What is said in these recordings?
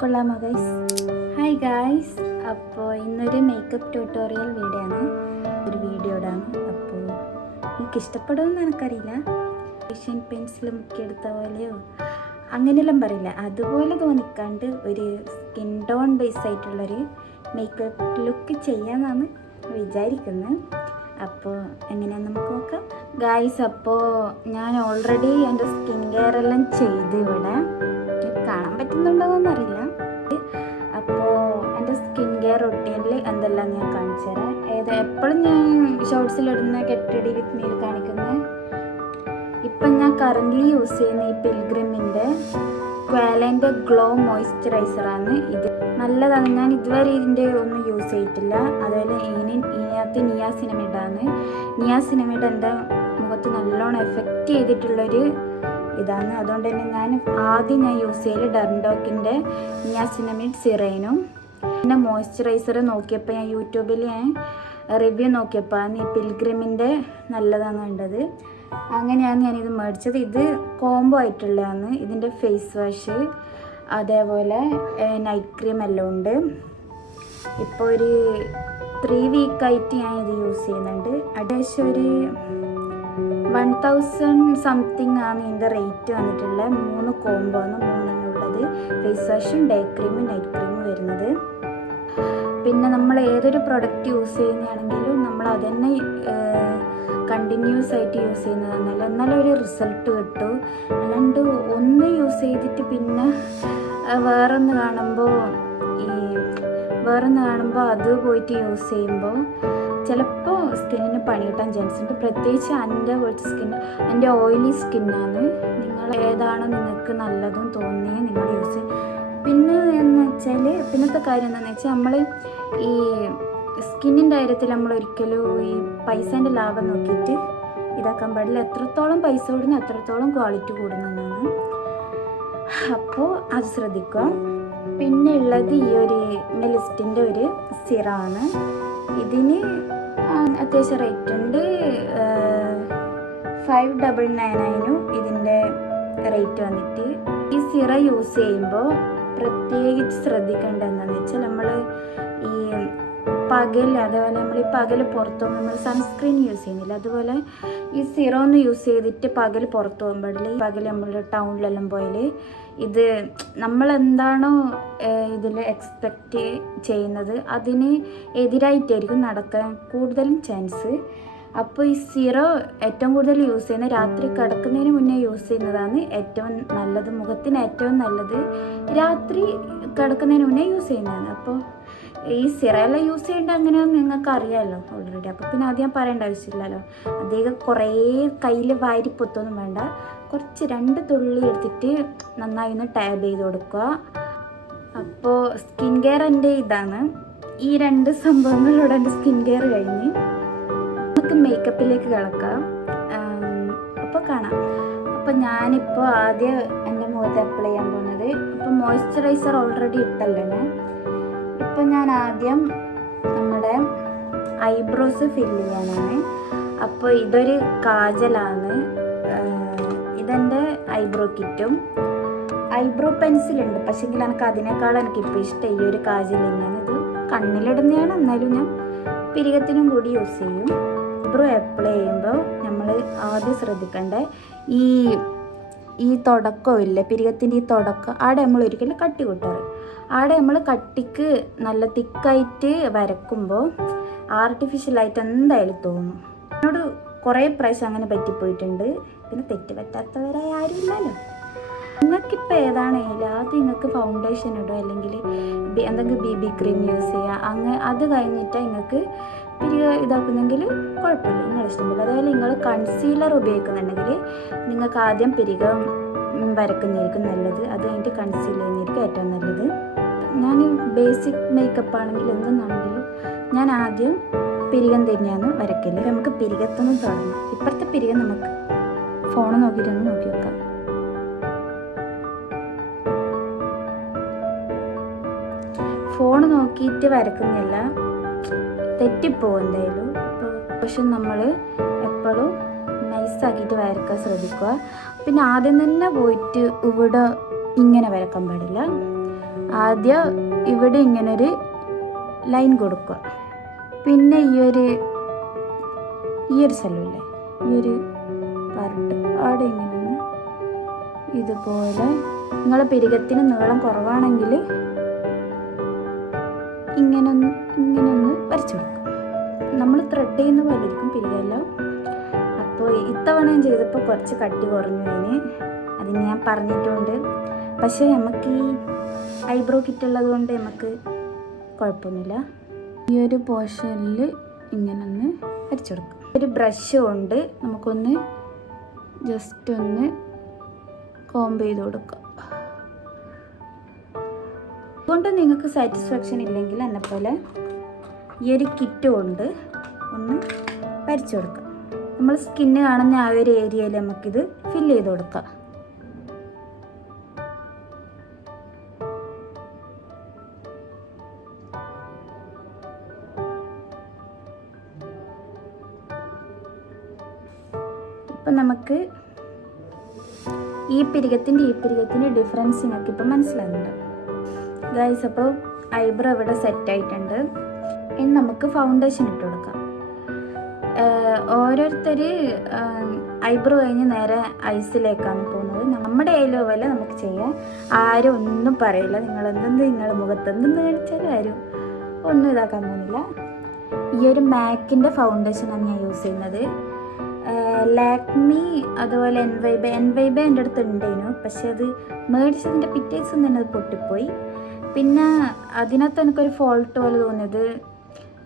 കൊള്ളാമോ guys hi guys അപ്പോൾ ഇന്നൊരു മേക്കപ്പ് ട്യൂട്ടോറിയൽ വീഡിയോ ആണ് ഒരു വീഡിയോ ഇടാണ് അപ്പോൾ എനിക്ക് ഇഷ്ടപ്പെടുമെന്ന് എനിക്കറിയില്ല. ഏഷ്യൻ പെൻസിൽ മുക്കിയെടുത്ത പോലെയോ? അങ്ങനെയെല്ലാം പറയില്ല. അതുപോലെ തോന്നിക്കാണ്ട് ഒരു സ്കിൻ ടോൺ ബേസ് ആയിട്ടുള്ളൊരു മേക്കപ്പ് ലുക്ക് ചെയ്യാമെന്നാണ് വിചാരിക്കുന്നത് അപ്പോൾ എങ്ങനെയാണെന്ന് നമുക്ക് നോക്കാം. ഗായ്സ് അപ്പോൾ ഞാൻ ഓൾറെഡി എന്റെ സ്കിൻ കെയർ എല്ലാം ചെയ്ത് ഇവിടെ കാണാൻ പറ്റുന്നുണ്ടോയെന്നൊന്നും എന്തെല്ലാം ഞാൻ കാണിച്ചു തരാം ഏത് എപ്പോഴും ഞാൻ ഷോർട്സിലിടുന്ന കെട്ടടി വിത്ത് മീൽ കാണിക്കുന്നത് ഇപ്പം ഞാൻ കറന്റ്ലി യൂസ് ചെയ്യുന്ന ഈ പിൽഗ്രിമിന്റെ ക്വാലന്റെ ഗ്ലോ മോയ്സ്ചറൈസറാണ് ഇത്. നല്ലതാണ്. ഞാൻ ഇതുവരെ ഇതിന്റെ ഒന്നും യൂസ് ചെയ്തിട്ടില്ല. അതുപോലെ ഇനി ഇതിനകത്ത് നിയാസിനമിഡാണ് നിയാസിനമിഡ് എന്റെ മുഖത്ത് നല്ലോണം എഫക്റ്റ് ചെയ്തിട്ടുള്ളൊരു ഇതാണ്. അതുകൊണ്ട് തന്നെ ഞാൻ ആദ്യം ഞാൻ യൂസ് ചെയ്യൽ ഡെർണ്ടോക്കിന്റെ നിയാസിനമിഡ് സിറൈനും പിന്നെ മോയ്സ്ചറൈസർ നോക്കിയപ്പോൾ ഞാൻ യൂട്യൂബിൽ ഞാൻ റിവ്യൂ നോക്കിയപ്പോൾ നീ പിൽഗ്രിമിന്റെ നല്ലതാണ് കണ്ടത്. അങ്ങനെയാണ് ഞാനിത് മേടിച്ചത്. ഇത് കോംബോ ആയിട്ടുള്ളതാണ്. ഇതിന്റെ ഫേസ് വാഷ് അതേപോലെ നൈറ്റ് ക്രീം എല്ലാം ഉണ്ട്. ഇപ്പോൾ ഒരു ത്രീ വീക്കായിട്ട് ഞാൻ ഇത് യൂസ് ചെയ്യുന്നുണ്ട്. ഏകദേശം ഒരു വൺ തൗസൻഡ് സംതിങ് ആണ് ഇതിന്റെ റേറ്റ് വന്നിട്ടുള്ളത്. മൂന്ന് കോംബോ ആണ് മൂന്നെണ്ണം ഉള്ളത്. ഫേസ് വാഷും ഡേ ക്രീമും നൈറ്റ് വരുന്നത് പിന്നെ നമ്മൾ ഏതൊരു പ്രൊഡക്റ്റ് യൂസ് ചെയ്യുന്നതാണെങ്കിലും നമ്മൾ അതന്നെ കണ്ടിന്യൂസ് ആയിട്ട് യൂസ് ചെയ്യുന്നതെന്നല്ല എന്നാലും നല്ലൊരു റിസൾട്ട് കിട്ടും. അല്ലാണ്ട് ഒന്ന് യൂസ് ചെയ്തിട്ട് പിന്നെ വേറൊന്ന് കാണുമ്പോൾ ഈ വേറൊന്ന് കാണുമ്പോൾ അത് പോയിട്ട് യൂസ് ചെയ്യുമ്പോൾ ചിലപ്പോൾ സ്കിന്നിന് പണി കിട്ടാൻ ചാൻസ് ഉണ്ട്. പ്രത്യേകിച്ച് എന്റെ പോലത്തെ സ്കിൻ എന്റെ ഓയിലി സ്കിന്നാണ് നിങ്ങൾ ഏതാണോ നിങ്ങൾക്ക് നല്ലതും തോന്നിയത് നിങ്ങൾ യൂസ് പിന്നെ എന്ന് വെച്ചാൽ പിന്നത്തെ കാര്യം എന്താണെന്ന് വെച്ചാൽ നമ്മൾ ഈ സ്കിന്നിന്റെ കാര്യത്തിൽ നമ്മൾ ഒരിക്കലും ഈ പൈസേന്റെ ലാഭം നോക്കിയിട്ട് ഇതാക്കാൻ പാടില്ല. എത്രത്തോളം പൈസ കൂടുന്നു എത്രത്തോളം ക്വാളിറ്റി കൂടുന്നതാണ്. അപ്പോൾ അത് ശ്രദ്ധിക്കുക. പിന്നെ ഉള്ളത് ഈ ഒരു മെലിസ്റ്റിന്റെ ഒരു സിറാണ്. ഇതിന് അത്യാവശ്യം റേറ്റ് ഉണ്ട്. ഫൈവ് ഡബിൾ നയൻ ആയിരുന്നു ഇതിന്റെ റേറ്റ് വന്നിട്ട്. ഈ സിറ യൂസ് ചെയ്യുമ്പോൾ പ്രത്യേകിച്ച് ശ്രദ്ധിക്കേണ്ടത് എന്താണെന്ന് വെച്ചാൽ നമ്മൾ ഈ പകൽ അതേപോലെ നമ്മൾ ഈ പകൽ പുറത്തു പോകുമ്പോൾ നമ്മൾ സൺസ്ക്രീൻ യൂസ് ചെയ്യുന്നില്ല. അതുപോലെ ഈ സിറോ ഒന്ന് യൂസ് ചെയ്തിട്ട് പകൽ പുറത്തു പോകുമ്പോഴേ പകൽ നമ്മൾ ടൗണിലെല്ലാം പോയാൽ ഇത് നമ്മൾ എന്താണോ ഇതിൽ എക്സ്പെക്റ്റ് ചെയ്യുന്നത് അതിന് എതിരായിട്ടായിരിക്കും നടക്കാൻ കൂടുതലും ചാൻസ് അപ്പോൾ ഈ സിറോ ഏറ്റവും കൂടുതൽ യൂസ് ചെയ്യുന്ന രാത്രി കിടക്കുന്നതിന് മുന്നേ യൂസ് ചെയ്യുന്നതാണ് ഏറ്റവും നല്ലത് മുഖത്തിന് ഏറ്റവും നല്ലത്. രാത്രി കിടക്കുന്നതിന് മുന്നേ യൂസ് ചെയ്യുന്നതാണ്. അപ്പോൾ ഈ സിറയെല്ലാം യൂസ് ചെയ്യേണ്ട അങ്ങനെയാണെന്ന് നിങ്ങൾക്ക് അറിയാമല്ലോ ഓൾറെഡി അപ്പോൾ പിന്നെ ആദ്യം പറയേണ്ട ആവശ്യമില്ലല്ലോ. അധികം കുറേ കയ്യിൽ വാരി പൊത്തൊന്നും വേണ്ട. കുറച്ച് രണ്ട് തുള്ളി എടുത്തിട്ട് നന്നായി ഒന്ന് ടാബ് ചെയ്ത് കൊടുക്കുക. അപ്പോൾ സ്കിൻ കെയർ എന്റെ ഇതാണ്. ഈ രണ്ട് സംഭവങ്ങളോടെ എന്റെ സ്കിൻ കെയർ കഴിഞ്ഞ് നമുക്ക് മേക്കപ്പിലേക്ക് കിടക്കാം. അപ്പോൾ കാണാം. അപ്പോൾ ഞാനിപ്പോൾ ആദ്യം എന്റെ മുഖത്ത് അപ്ലൈ ചെയ്യാൻ പോകുന്നത്. ഇപ്പോൾ മോയ്സ്ചറൈസർ ഓൾറെഡി ഇട്ടല്ലോ ഞാൻ ഇപ്പം ഞാൻ ആദ്യം നമ്മുടെ ഐബ്രോസ് ഫില്ല് ചെയ്യാനാണ്. അപ്പോൾ ഇതൊരു കാജലാണ്. ഇതെന്റെ ഐബ്രോ കിറ്റും ഐബ്രോ പെൻസിലുണ്ട് പക്ഷെങ്കിൽ എനിക്ക് അതിനേക്കാൾ എനിക്കിപ്പോൾ ഇഷ്ടം ഈ ഒരു കാജൽ തന്നെയാണ്. ഇത് കണ്ണിലിടുന്നതാണ്. എന്നാലും ഞാൻ പിരികത്തിനും കൂടി യൂസ് ചെയ്യും. ഐബ്രോ അപ്ലൈ ചെയ്യുമ്പോൾ നമ്മൾ ആദ്യം ശ്രദ്ധിക്കേണ്ടത് ഈ ഈ തുടക്കമില്ലേ പിരികത്തിന്റെ ഈ തുടക്കം ആടെ നമ്മൾ ഒരിക്കലും കട്ടി കൂട്ടാറ് ആടെ നമ്മൾ കട്ടിക്ക് നല്ല തിക്കായിട്ട് വരക്കുമ്പോൾ ആർട്ടിഫിഷ്യലായിട്ട് എന്തായാലും തോന്നും. എന്നോട് കുറേ പ്രാവശ്യം അങ്ങനെ പറ്റിപ്പോയിട്ടുണ്ട്. പിന്നെ തെറ്റ് പറ്റാത്തവരായി ആരുമില്ലല്ലോ നിങ്ങൾക്കിപ്പോൾ ഏതാണെങ്കിലും ആദ്യം നിങ്ങൾക്ക് ഫൗണ്ടേഷൻ ഇടുക അല്ലെങ്കിൽ എന്തെങ്കിലും ബി ബി ക്രീം യൂസ് ചെയ്യുക അങ്ങനെ അത് കഴിഞ്ഞിട്ട് നിങ്ങൾക്ക് പിരിക ഇതാക്കുന്നെങ്കിൽ കുഴപ്പമില്ല. നിങ്ങൾ ഇഷ്ടമില്ല അതായത് നിങ്ങൾ കൺസീലർ ഉപയോഗിക്കുന്നുണ്ടെങ്കിൽ നിങ്ങൾക്ക് ആദ്യം പിരിക വരക്കുന്നതായിരിക്കും നല്ലത്. അത് കഴിഞ്ഞിട്ട് കൺസീൽ ചെയ്യുന്നതായിരിക്കും ഏറ്റവും നല്ലത്. ഞാൻ ബേസിക് മേക്കപ്പ് ആണെങ്കിലും എന്തെന്നാണെങ്കിലും ഞാൻ ആദ്യം പിരികം തന്നെയാണ് വരക്കൽ നമുക്ക് പിരികത്തൊന്നും തുടങ്ങാം ഇപ്പോഴത്തെ പിരികം നമുക്ക് ഫോൺ നോക്കിയിട്ടൊന്ന് നോക്കി വെക്കാം. ഫോൺ നോക്കിയിട്ട് വരക്കുന്നില്ല തെറ്റിപ്പോവും എന്തായാലും ഇപ്പോൾ പക്ഷെ നമ്മൾ എപ്പോഴും നൈസാക്കിയിട്ട് വരക്കാൻ ശ്രദ്ധിക്കുക. പിന്നെ ആദ്യം തന്നെ പോയിട്ട് ഇവിടെ ഇങ്ങനെ വരക്കാൻ പാടില്ല. ആദ്യം ഇവിടെ ഇങ്ങനൊരു ലൈൻ കൊടുക്കുക. പിന്നെ ഈ ഒരു ഈ ഒരു സ്ഥലമില്ലേ? ഈ ഒരു പാർട്ട്. അവിടെ ഇങ്ങനെ ഇതുപോലെ നിങ്ങളെ പെരുകത്തിന് നീളം കുറവാണെങ്കിൽ ഇങ്ങനൊന്ന് ഇങ്ങനൊന്ന് വരച്ചു കൊടുക്കും. നമ്മൾ ത്രെഡ് ചെയ്യുന്ന പോലെ ഇരിക്കും പിരികെല്ലാം അപ്പോൾ ഇത്തവണ ചെയ്തപ്പോൾ കുറച്ച് കട്ടി കുറഞ്ഞു അതിന്. അത് ഞാൻ പറഞ്ഞിട്ടുണ്ട്. പക്ഷേ നമുക്ക് ഈ ഐബ്രോ കിറ്റ് ഉള്ളത് കൊണ്ട് നമുക്ക് കുഴപ്പമൊന്നുമില്ല. ഈ ഒരു പോർഷനിൽ ഇങ്ങനെ ഒന്ന് വരച്ചു കൊടുക്കും. ഒരു ബ്രഷ് കൊണ്ട് നമുക്കൊന്ന് ജസ്റ്റ് ഒന്ന് കോംബ് ചെയ്ത് കൊടുക്കാം. അതുകൊണ്ട് നിങ്ങൾക്ക് സാറ്റിസ്ഫാക്ഷൻ ഇല്ലെങ്കിൽ എന്നെ പോലെ ഈ ഒരു കിറ്റ് കൊണ്ട് ഒന്ന് വരച്ചു കൊടുക്കാം. നമ്മൾ സ്കിന്ന് കാണുന്ന ആ ഒരു ഏരിയയിൽ നമുക്കിത് ഫില്ല് ചെയ്ത് കൊടുക്കാം. ഇപ്പം നമുക്ക് ഈ പിരികത്തിന്റെ ഈ പിരികത്തിന്റെ ഡിഫറൻസ് നിങ്ങൾക്ക് മനസ്സിലാകുന്നുണ്ട് ഗൈസ് അപ്പോൾ ഐബ്രോ ഇവിടെ സെറ്റ് ആയിട്ടുണ്ട്. ഇനി നമുക്ക് ഫൗണ്ടേഷൻ ഇട്ട് കൊടുക്കാം. ഓരോരുത്തർ ഐബ്രോ കഴിഞ്ഞ് നേരെ ഐസിലേക്കാണ് പോകുന്നത്. നമ്മുടെ ഏലോ പോലെ നമുക്ക് ചെയ്യാം. ആരും ഒന്നും പറയില്ല. നിങ്ങൾ എന്തെന്ന് നിങ്ങളുടെ മുഖത്ത് എന്തെന്ന് ആരും ഒന്നും ഇതാക്കാൻ പോകുന്നില്ല. ഈ ഒരു മാക്കിന്റെ ഫൗണ്ടേഷനാണ് ഞാൻ യൂസ് ചെയ്യുന്നത്. ലാക്മി അതുപോലെ എൻ വൈബ എൻ വൈബ എന്റെ അടുത്ത് ഉണ്ടായിരുന്നു പക്ഷെ അത് മേടിച്ചതിന്റെ പിറ്റേഴ്സ് തന്നെ അത് പൊട്ടിപ്പോയി. പിന്നെ അതിനകത്ത് എനിക്കൊരു ഫോൾട്ട് പോലെ തോന്നിയത്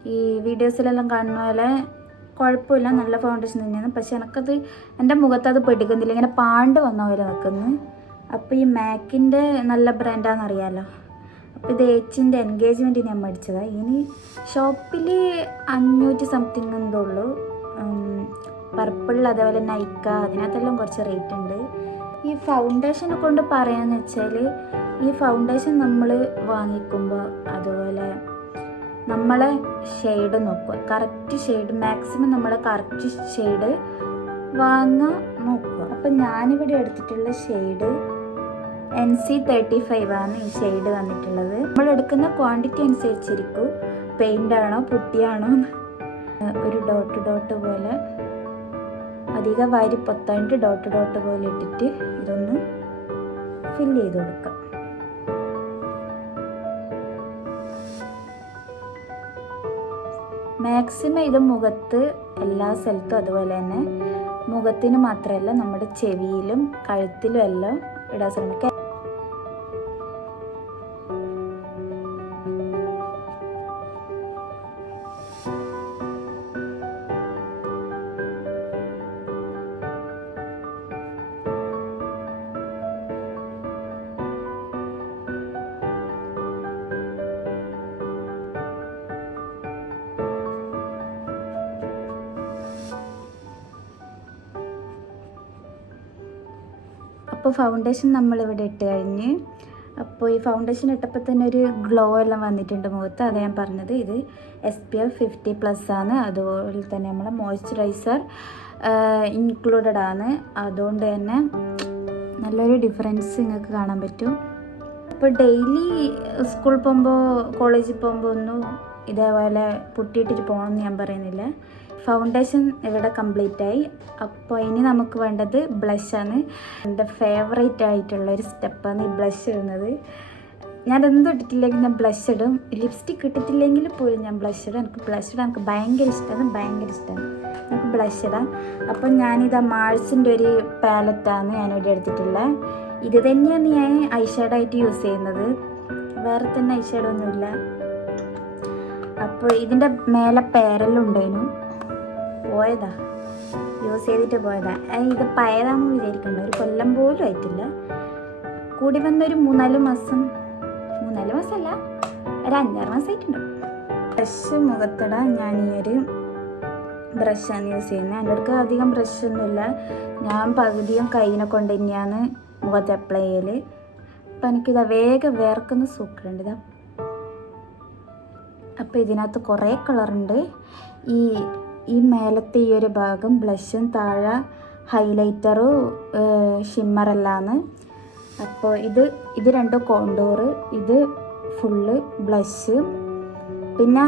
ഈ വീഡിയോസിലെല്ലാം കാണുന്ന പോലെ കുഴപ്പമില്ല നല്ല ഫൗണ്ടേഷൻ തന്നെയാണ്. പക്ഷെ എനിക്കത് എന്റെ മുഖത്ത് അത് പിടിക്കുന്നില്ല. ഇങ്ങനെ പാണ്ട് വന്ന പോലെ നിൽക്കുന്നു. അപ്പോൾ ഈ മാക്കിന്റെ നല്ല ബ്രാൻഡാണെന്ന് അറിയാമല്ലോ അപ്പോൾ ഇത് ഏച്ചിന്റെ എൻഗേജ്മെന്റ് ഞാൻ മേടിച്ചതാണ് ഇനി ഷോപ്പിൽ അഞ്ഞൂറ്റി സംതിങ് എന്തേ ഉള്ളൂ. പർപ്പിൾ അതേപോലെ നൈക്ക അതിനകത്തെല്ലാം കുറച്ച് റേറ്റ് ഉണ്ട്. ഈ ഫൗണ്ടേഷനെ കൊണ്ട് പറയാമെന്ന് വെച്ചാൽ ഈ ഫൗണ്ടേഷൻ നമ്മൾ വാങ്ങിക്കുമ്പോൾ അതുപോലെ നമ്മളെ ഷെയ്ഡ് നോക്കുക. കറക്റ്റ് ഷെയ്ഡ് മാക്സിമം നമ്മൾ കറക്റ്റ് ഷെയ്ഡ് വാങ്ങാൻ നോക്കുക. അപ്പം ഞാനിവിടെ എടുത്തിട്ടുള്ള shade N C thirty five ആണ് ഈ ഷെയ്ഡ് വന്നിട്ടുള്ളത്. നമ്മൾ എടുക്കുന്ന ക്വാണ്ടിറ്റി അനുസരിച്ചിരിക്കും. പെയിന്റ് ആണോ പുട്ടിയാണോ ഒരു ഡോട്ട് ഡോട്ട് പോലെ. അധികം വാരി പൊത്താണ്ട് ഡോട്ട് ഡോട്ട് പോലെ ഇട്ടിട്ട് ഇതൊന്ന് ഫില്ല് ചെയ്ത് കൊടുക്കാം. മാക്സിമം ഇത് മുഖത്ത് എല്ലാ സ്ഥലത്തും അതുപോലെ തന്നെ മുഖത്തിന് മാത്രമല്ല നമ്മുടെ ചെവിയിലും കഴുത്തിലും എല്ലാം ഇടാൻ ശ്രമിക്കുക അപ്പോൾ ഫൗണ്ടേഷൻ നമ്മളിവിടെ ഇട്ട് കഴിഞ്ഞ് അപ്പോൾ ഈ ഫൗണ്ടേഷൻ ഇട്ടപ്പോൾ തന്നെ ഒരു ഗ്ലോ എല്ലാം വന്നിട്ടുണ്ട് മുഖത്ത്. അത് ഞാൻ പറഞ്ഞത്. ഇത് S P F fifty plus ആണ്. അതുപോലെ തന്നെ നമ്മളെ മോയ്സ്ചറൈസർ ഇൻക്ലൂഡഡ് ആണ്. അതുകൊണ്ട് തന്നെ നല്ലൊരു ഡിഫറൻസ് നിങ്ങൾക്ക് കാണാൻ പറ്റും. അപ്പോൾ ഡെയിലി സ്കൂളിൽ പോകുമ്പോൾ കോളേജിൽ പോകുമ്പോൾ ഒന്നും ഇതേപോലെ പുട്ടിയിട്ടിട്ട് പോകണമെന്ന് ഞാൻ പറയുന്നില്ല. ഫൗണ്ടേഷൻ ഇവിടെ കംപ്ലീറ്റ് ആയി. അപ്പോൾ ഇനി നമുക്ക് വേണ്ടത് ബ്ലഷാണ് എന്റെ ഫേവറേറ്റ് ആയിട്ടുള്ള ഒരു സ്റ്റെപ്പാണ് ഈ ബ്ലഷ് ഇടുന്നത്. ഞാൻ എന്തും ഇട്ടിട്ടില്ലെങ്കിൽ ഞാൻ ബ്ലഷ് ഇടും. ലിപ്സ്റ്റിക് ഇട്ടിട്ടില്ലെങ്കിൽ പോലും ഞാൻ ബ്ലഷ് ഇടും. എനിക്ക് ബ്ലഷ് ഇടാൻ എനിക്ക് ഭയങ്കര ഇഷ്ടമാണ് ഭയങ്കര ഇഷ്ടമാണ് നമുക്ക് ബ്ലഷ് ഇടാം. അപ്പം ഞാനിത് മാഴ്സിന്റെ ഒരു പാലറ്റാണ് ഞാനിവിടെ എടുത്തിട്ടുള്ളത് ഇത് തന്നെയാണ് ഞാൻ ഐഷാഡായിട്ട് യൂസ് ചെയ്യുന്നത്. വേറെ തന്നെ ഐഷാഡോ ഒന്നുമില്ല. അപ്പോൾ ഇതിന്റെ മേലെ പേരെല്ലാം ഉണ്ടായിരുന്നു പോയതാ. യൂസ് ചെയ്തിട്ട് പോയതാ. ഇത് പയതാണെന്ന് വിചാരിക്കണ്ട. ഒരു കൊല്ലം പോലും ആയിട്ടില്ല. കൂടി വന്നൊരു മൂന്നാൽ മാസം. മൂന്നാൽ മാസമല്ല ഒരു അഞ്ചാറ് മാസമായിട്ടുണ്ട് ബ്രഷ് മുഖത്തട ഞാൻ ഈ ഒരു ബ്രഷാണ് യൂസ് ചെയ്യുന്നത് എന്റെ അടുക്ക അധികം ബ്രഷൊന്നുമില്ല ഞാൻ പകുതിയും കൈയിനെ കൊണ്ട് തന്നെയാണ് മുഖത്ത് അപ്ലൈ ചെയ്യൽ അപ്പം എനിക്കിത് വേഗം വേർക്കുന്ന സൂക്കുണ്ട് ഇതാ. അപ്പോൾ ഇതിനകത്ത് കുറേ കളറുണ്ട് ഈ ഈ മേലത്തെ ഈ ഒരു ഭാഗം ബ്ലഷും താഴെ ഹൈലൈറ്ററും ഷിമ്മറെല്ലാമാണ് അപ്പോൾ ഇത് ഇത് രണ്ടും കോണ്ടോർ ഇത് ഫുള്ള് ബ്ലഷ്. പിന്നെ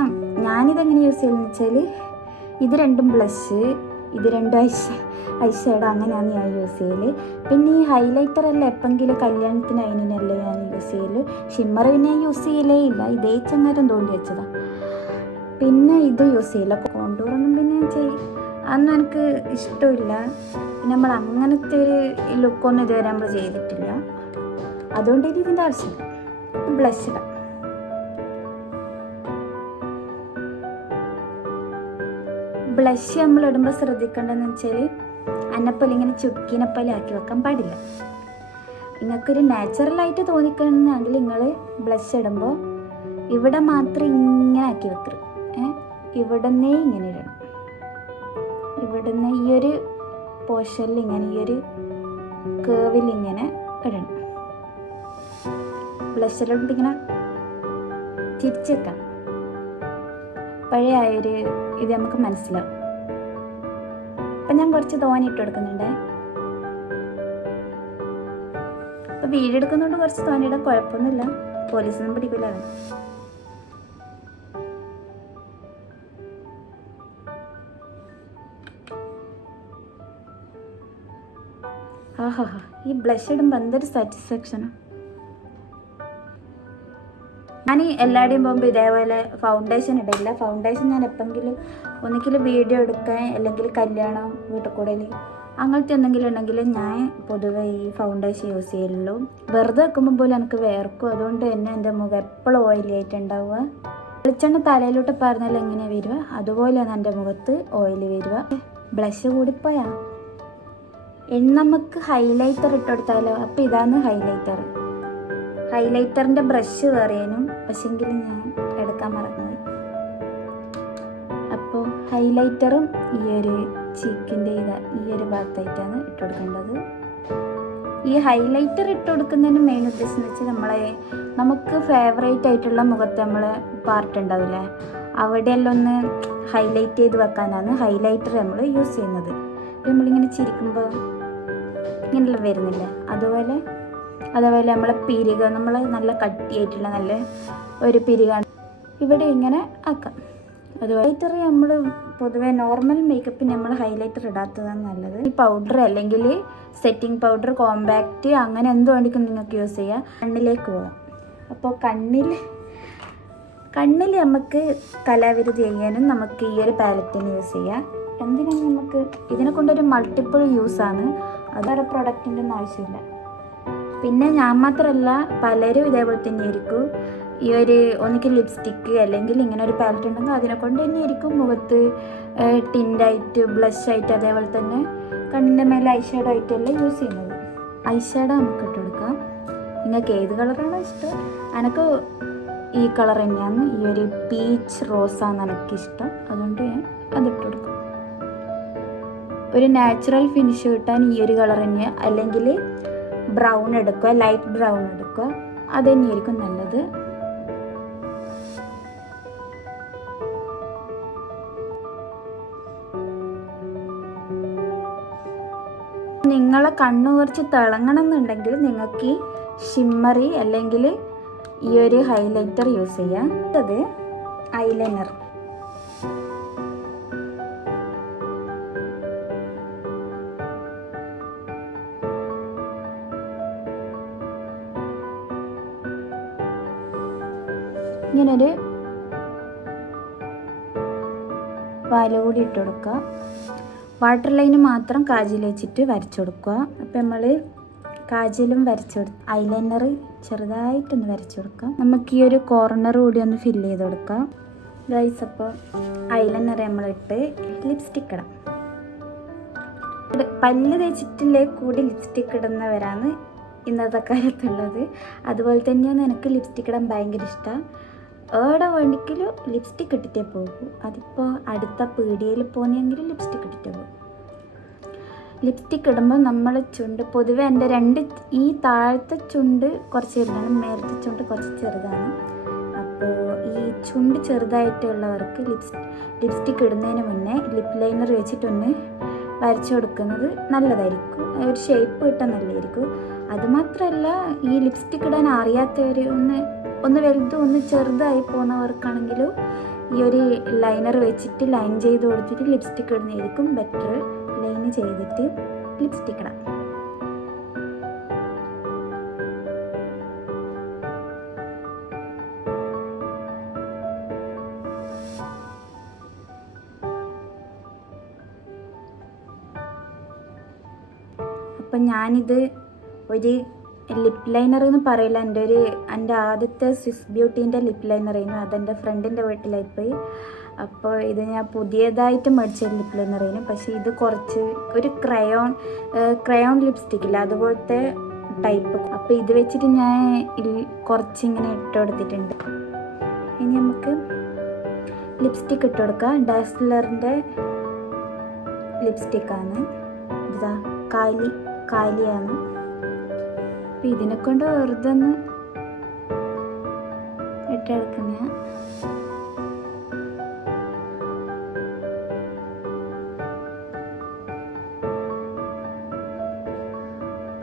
ഞാനിതെങ്ങനെ യൂസ് ചെയ്യുന്നത് വെച്ചാൽ ഇത് രണ്ടും ബ്ലഷ് ഇത് രണ്ടും ഐഷ ഐഷേഡ് അങ്ങനെയാണ് ഞാൻ യൂസ് ചെയ്യൽ. പിന്നെ ഈ ഹൈലൈറ്റർ അല്ല എപ്പെങ്കിലും കല്യാണത്തിന് അതിനല്ലേ ഞാൻ യൂസ് ചെയ്യൽ. ഷിമ്മർ പിന്നെ യൂസ് ചെയ്യലേ ഇല്ല. ഇതേ ചങ്ങാരം തോണ്ടി വെച്ചതാ. പിന്നെ ഇത് യൂസ് ചെയ്യില്ല. കോണ്ടൂറൊന്നും പിന്നെ ചെയ്യും അതൊന്നും എനിക്ക് ഇഷ്ടമില്ല. പിന്നെ നമ്മൾ അങ്ങനത്തെ ഒരു ലുക്കൊന്നും ഇതുവരെ നമ്മൾ ചെയ്തിട്ടില്ല. അതുകൊണ്ട് ഇനി ഇതിന്റെ ആവശ്യമില്ല. ബ്ലഷ് ഇടാം. ബ്ലഷ് നമ്മൾ ഇടുമ്പോൾ ശ്രദ്ധിക്കേണ്ടതെന്ന് വെച്ചാൽ അന്നപ്പോലെ ഇങ്ങനെ ചുക്കിനെപ്പോലെ ആക്കി വെക്കാൻ പാടില്ല. നിങ്ങൾക്കൊരു നാച്ചുറലായിട്ട് തോന്നിക്കണമെന്നാണെങ്കിൽ നിങ്ങൾ ബ്ലഷ് ഇടുമ്പോൾ ഇവിടെ മാത്രം ഇങ്ങനെ ആക്കി വെക്കരുത്. ഇവിടുന്നേ ഇങ്ങനെ ഇടണം. ഇവിടുന്ന് ഈ ഒരു പോർഷനിൽ ഇങ്ങനെ ഈ ഒരു കേവിൽ ഇങ്ങനെ ഇടണം. ബ്ലഷറിലോട്ട് ഇങ്ങനെ തിരിച്ചെക്കാം പഴയ ആ ഒരു ഇത് നമുക്ക് മനസ്സിലാവും. അപ്പം ഞാൻ കുറച്ച് തോനെ കൊടുക്കുന്നുണ്ട്. അപ്പൊ വീഡിയോ എടുക്കുന്നതുകൊണ്ട് കുറച്ച് തോനെയിടാൻ കുഴപ്പമൊന്നുമില്ല. പോലീസൊന്നും പിടിക്കില്ല ഈ ബ്ലഷ് ഇടുമ്പോൾ എന്തൊരു സാറ്റിസ്ഫാക്ഷനാണ് ഞാൻ ഈ എല്ലാവരുടെയും പോകുമ്പോൾ ഇതേപോലെ ഫൗണ്ടേഷൻ ഇടില്ല ഫൗണ്ടേഷൻ ഞാൻ എപ്പോഴെങ്കിലും ഒന്നിക്കിൽ വീഡിയോ എടുക്കാൻ അല്ലെങ്കിൽ കല്യാണം വീട്ടിൽ അങ്ങനത്തെ എന്തെങ്കിലും ഉണ്ടെങ്കിൽ ഞാൻ പൊതുവെ ഈ ഫൗണ്ടേഷൻ യൂസ് ചെയ്യലുള്ളൂ. വെറുതെ വെക്കുമ്പോൾ പോലും എനിക്ക് വേർക്കും. അതുകൊണ്ട് തന്നെ എന്റെ മുഖം എപ്പോഴും ഓയിലി ആയിട്ടുണ്ടാവുക. വെളിച്ചെണ്ണ തലയിലോട്ട് പറഞ്ഞാൽ എങ്ങനെ വരിക? അതുപോലെയാണ് എന്റെ മുഖത്ത് ഓയിൽ വരിക. ബ്ലഷ് കൂടിപ്പോയാ. ഇനി നമുക്ക് ഹൈലൈറ്റർ ഇട്ടെടുത്താലോ അപ്പം ഇതാണ് ഹൈലൈറ്റർ ഹൈലൈറ്ററിന്റെ ബ്രഷ് വേറേനും പക്ഷെങ്കിൽ ഞാൻ എടുക്കാൻ മറന്നുപോയി. അപ്പോൾ ഹൈലൈറ്ററും ഈ ഒരു ചീക്കിന്റെ ഇതാ ഈ ഒരു ഭാഗത്തായിട്ടാണ് ഇട്ട് കൊടുക്കേണ്ടത്. ഈ ഹൈലൈറ്റർ ഇട്ട് കൊടുക്കുന്നതിന് മെയിൻ ഉദ്ദേശം എന്ന് വെച്ചാൽ നമ്മളെ നമുക്ക് ഫേവറേറ്റ് ആയിട്ടുള്ള മുഖത്ത് നമ്മൾ പാർട്ട് ഉണ്ടാവില്ലേ? അവിടെയെല്ലാം ഒന്ന് ഹൈലൈറ്റ് ചെയ്ത് വെക്കാനാണ് ഹൈലൈറ്റർ നമ്മൾ യൂസ് ചെയ്യുന്നത്. നമ്മളിങ്ങനെ ചിരിക്കുമ്പോൾ ഇങ്ങനെയുള്ള വരുന്നില്ലേ. അതുപോലെ അതുപോലെ നമ്മൾ പിരിക നമ്മൾ നല്ല കട്ടിയായിട്ടുള്ള നല്ല ഒരു പിരികാണ്. ഇവിടെ ഇങ്ങനെ ആക്കാം. അതുപോലെ ഹൈലൈറ്റർ നമ്മൾ പൊതുവേ നോർമൽ മേക്കപ്പിന് നമ്മൾ ഹൈലൈറ്റർ ഇടാത്തതാണ് നല്ലത്. ഈ പൗഡർ അല്ലെങ്കിൽ സെറ്റിംഗ് പൗഡർ കോമ്പാക്റ്റ് അങ്ങനെ എന്ത് വേണ്ടിക്കും നിങ്ങൾക്ക് യൂസ് ചെയ്യാം. കണ്ണിലേക്ക് പോകാം അപ്പോൾ കണ്ണിൽ കണ്ണിൽ നമുക്ക് കലാവിരുതി ചെയ്യാനും നമുക്ക് ഈ ഒരു പാലറ്റിന് യൂസ് ചെയ്യാം. എന്തിനാണ് നമുക്ക് ഇതിനെ കൊണ്ടൊരു മൾട്ടിപ്പിൾ യൂസാണ് അതൊരു പ്രൊഡക്റ്റിന്റെ ഒന്നും ആവശ്യമില്ല. പിന്നെ ഞാൻ മാത്രമല്ല പലരും ഇതേപോലെ തന്നെ ആയിരിക്കും ഈ ഒരു ഒന്നിക്ക് ലിപ്സ്റ്റിക്ക് അല്ലെങ്കിൽ ഇങ്ങനെ ഒരു പാലറ്റ് ഉണ്ടെങ്കിൽ അതിനെ കൊണ്ട് തന്നെ ആയിരിക്കും മുഖത്ത് ബ്ലഷ് ആയിട്ട് അതേപോലെ തന്നെ കണ്ണിന്റെ മേലെ ഐഷാഡോ ആയിട്ടല്ലേ യൂസ് ചെയ്യുന്നത്. ഐഷാഡോ നമുക്ക് ഇട്ട് കൊടുക്കാം. നിങ്ങൾക്ക് ഏത് കളറാണോ ഇഷ്ടം. എനിക്ക് ഈ കളർ തന്നെയാണ്. ഈ ഒരു പീച്ച് റോസാണ് എനിക്കിഷ്ടം അതുകൊണ്ട് ഞാൻ അതിട്ട് കൊടുക്കും. ഒരു നാച്ചുറൽ ഫിനിഷ് കിട്ടാൻ ഈ ഒരു കളർ തന്നെ. അല്ലെങ്കിൽ ബ്രൗൺ എടുക്കുക ലൈറ്റ് ബ്രൗൺ എടുക്കുക. അത് തന്നെയായിരിക്കും നല്ലത്. നിങ്ങളെ കണ്ണു കുറച്ച് തിളങ്ങണം എന്നുണ്ടെങ്കിൽ നിങ്ങൾക്ക് ഈ ഷിമ്മറി അല്ലെങ്കിൽ ഈ ഒരു ഹൈലൈറ്റർ യൂസ് ചെയ്യാം. അത് ഐലൈനർ ഇങ്ങനൊരു കൂടി ഇട്ട് കൊടുക്കുക. വാട്ടർ ലൈന് മാത്രം കാജിൽ വെച്ചിട്ട് വരച്ചു കൊടുക്കുക. അപ്പം നമ്മൾ കാജിലും വരച്ചു കൊടു ഐലൈനർ ചെറുതായിട്ടൊന്ന് വരച്ചു കൊടുക്കാം നമുക്ക് ഈ ഒരു കോർണർ കൂടി ഒന്ന് ഫില്ല് ചെയ്ത് കൊടുക്കാം ഗൈസ് അപ്പോൾ ഐലൈനർ നമ്മളിട്ട് ലിപ്സ്റ്റിക് ഇടാം. പല്ല് തേച്ചിട്ടില്ലേ കൂടി ലിപ്സ്റ്റിക് ഇടുന്നവരാണ് ഇന്നത്തെ കാലത്തുള്ളത്. അതുപോലെ തന്നെയാണ് എനിക്ക് ലിപ്സ്റ്റിക് ഇടാൻ ഭയങ്കര ഇഷ്ടമാണ് ഏടെ വേണ്ടിക്കലും ലിപ്സ്റ്റിക് ഇട്ടിട്ടേ പോകും. അതിപ്പോൾ അടുത്ത പീടികയിൽ പോകുന്നെങ്കിൽ ലിപ്സ്റ്റിക് ഇട്ടിട്ടേ പോകും. ലിപ്സ്റ്റിക് ഇടുമ്പോൾ നമ്മൾ ചുണ്ട് പൊതുവേ എന്റെ രണ്ട് ഈ താഴത്തെ ചുണ്ട് കുറച്ച് വലുതാണ് മേലത്തെ ചുണ്ട് കുറച്ച് ചെറുതാണ്. അപ്പോൾ ഈ ചുണ്ട് ചെറുതായിട്ടുള്ളവർക്ക് ലിപ്സ് ലിപ്സ്റ്റിക് ഇടുന്നതിന് മുന്നേ ലിപ് ലൈനർ വെച്ചിട്ടൊന്ന് വരച്ചു കൊടുക്കുന്നത് നല്ലതായിരിക്കും. ഒരു ഷേപ്പ് കിട്ടാൻ നല്ലതായിരിക്കും. അതുമാത്രമല്ല ഈ ലിപ്സ്റ്റിക് ഇടാൻ അറിയാത്തവർ ഒന്ന് ഒന്ന് വലുതും ഒന്ന് ചെറുതായി പോകുന്നവർക്കാണെങ്കിലും ഈ ഒരു ലൈനർ വെച്ചിട്ട് ലൈൻ ചെയ്ത് കൊടുത്തിട്ട് ലിപ്സ്റ്റിക് ഇടുന്നതായിരിക്കും ബെറ്റർ ലൈൻ ചെയ്തിട്ട് ലിപ്സ്റ്റിക് ഇടാം. അപ്പം ഞാനിത് ഒരു ലിപ് ലൈനർ എന്ന് പറയില്ല. എന്റെ ഒരു എന്റെ ആദ്യത്തെ സ്വിസ് ബ്യൂട്ടീന്റെ ലിപ് ലൈനറായിരുന്നു അതെന്റെ ഫ്രണ്ടിന്റെ വീട്ടിലായി പോയി. അപ്പോൾ ഇത് ഞാൻ പുതിയതായിട്ട് മേടിച്ച ലിപ് ലൈനറായിരുന്നു പക്ഷേ ഇത് കുറച്ച് ഒരു ക്രയോൺ ക്രയോൺ ലിപ്സ്റ്റിക് ഇല്ല. അതുപോലത്തെ ടൈപ്പ് അപ്പോൾ ഇത് വെച്ചിട്ട് ഞാൻ കുറച്ചിങ്ങനെ ഇട്ട് കൊടുത്തിട്ടുണ്ട്. ഇനി നമുക്ക് ലിപ്സ്റ്റിക് ഇട്ട് കൊടുക്കാം. ഡാസ്ലറിന്റെ ലിപ്സ്റ്റിക്കാണ് ഇതാ കാലി കാലിയാണ്. അപ്പം ഇതിനെ കൊണ്ട് വെറുതെ ഒന്ന് ഇട്ടെടുക്കുന്ന.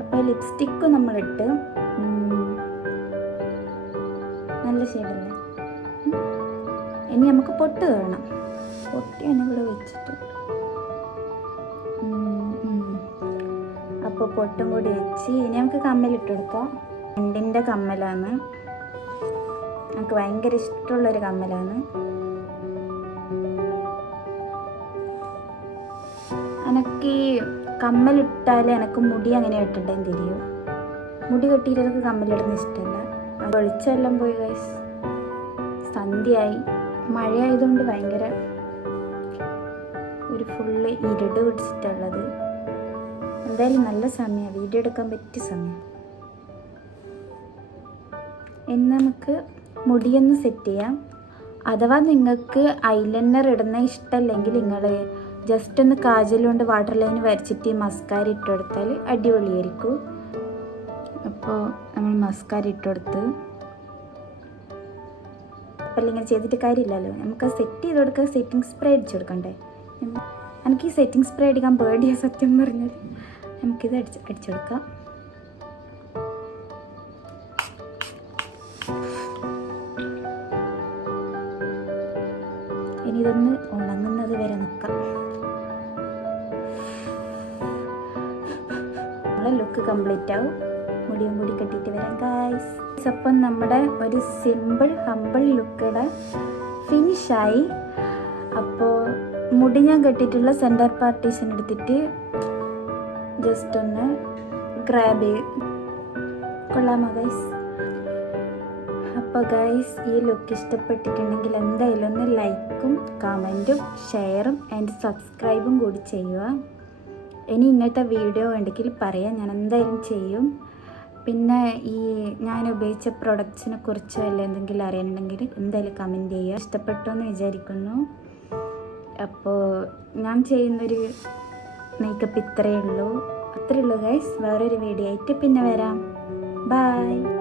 അപ്പോൾ ലിപ്സ്റ്റിക്ക് നമ്മളിട്ട് നല്ല ഷെയ്ഡല്ലേ? ഇനി നമുക്ക് പൊട്ട് വേണം പൊട്ടിയാണ് ഇവിടെ വെച്ചിട്ട്. അപ്പോൾ പൊട്ടും കൂടി വെച്ച് ഇനി നമുക്ക് കമ്മലിട്ട് കൊടുക്കാം. രണ്ടിന്റെ കമ്മലാണ്. നമുക്ക് ഭയങ്കര ഇഷ്ടമുള്ളൊരു കമ്മലാണ്. എനിക്ക് കമ്മലിട്ടാൽ എനിക്ക് മുടി അങ്ങനെ ഇട്ടിട്ടേന്ന് തിരിയും. മുടി കെട്ടിയിട്ട് എനിക്ക് കമ്മലിടുന്ന ഇഷ്ടമല്ല വെളിച്ചെല്ലാം പോയി ഗൈസ് സന്ധ്യയായി. മഴയായതുകൊണ്ട് ഭയങ്കര ഒരു ഫുള്ള് ഇരുട് പിടിച്ചിട്ടുള്ളത് എന്തായാലും നല്ല സമയമാണ് വീഡിയോ എടുക്കാൻ പറ്റിയ സമയം. ഇനി നമുക്ക് മുടിയൊന്ന് സെറ്റ് ചെയ്യാം. അഥവാ നിങ്ങൾക്ക് ഐലൈനർ ഇടുന്ന ഇഷ്ടമല്ലെങ്കിൽ നിങ്ങൾ ജസ്റ്റ് ഒന്ന് കാജൽ കൊണ്ട് വാട്ടർ ലൈൻ വരച്ചിട്ട് മസ്കാര ഇട്ട് കൊടുത്താൽ അടിപൊളിയായിരിക്കും. അപ്പോൾ നമ്മൾ മസ്കാര ഇട്ട് കൊടുത്ത്. അപ്പം ഇങ്ങനെ ചെയ്തിട്ട് കാര്യമില്ലല്ലോ. നമുക്ക് സെറ്റ് ചെയ്ത് കൊടുക്കുക സെറ്റിംഗ് സ്പ്രേ അടിച്ചു കൊടുക്കണ്ടേ? എനിക്ക് ഈ സെറ്റിംഗ് സ്പ്രേ അടിക്കാൻ പേടിയാണ് സത്യം പറഞ്ഞാൽ നമുക്കിത് അടിച്ച് അടിച്ചെടുക്കാം ഇനി ഇതൊന്ന് ഉണങ്ങുന്നത് വരെ നിൽക്കാം. നമ്മളെ ലുക്ക് കംപ്ലീറ്റ് ആവും. മുടിയും കൂടി കെട്ടിയിട്ട് വരാം ഗായ്സ് അപ്പം നമ്മുടെ ഒരു സിമ്പിൾ ഹമ്പിൾ ലുക്കിടെ ഫിനിഷായി അപ്പോൾ മുടി ഞാൻ കെട്ടിയിട്ടുള്ള സെന്റർ പാർട്ടീഷൻ എടുത്തിട്ട് ജസ്റ്റ് ഒന്ന് ഗ്രാബ് ചെയ്യും കൊള്ളാമോ ഗൈസ് അപ്പോൾ ഗൈസ് ഈ ലുക്ക് ഇഷ്ടപ്പെട്ടിട്ടുണ്ടെങ്കിൽ എന്തായാലും ഒന്ന് ലൈക്കും കമന്റും ഷെയറും ആൻഡ് സബ്സ്ക്രൈബും കൂടി ചെയ്യുക. ഇനി ഇങ്ങനത്തെ വീഡിയോ ഉണ്ടെങ്കിൽ പറയാം ഞാൻ എന്തായാലും ചെയ്യും. പിന്നെ ഈ ഞാൻ ഉപയോഗിച്ച പ്രൊഡക്ട്സിനെ കുറിച്ച് അല്ല എന്തെങ്കിലും അറിയണമെങ്കിൽ എന്തായാലും കമന്റ് ചെയ്യുക. ഇഷ്ടപ്പെട്ടു എന്ന് വിചാരിക്കുന്നു. അപ്പോൾ ഞാൻ ചെയ്യുന്നൊരു മേക്കപ്പ് ഇത്രയേ ഉള്ളൂ. അത്രയേ ഉള്ളൂ ഗൈസ് വേറൊരു വീഡിയോ ആയിട്ട് പിന്നെ വരാം. ബൈ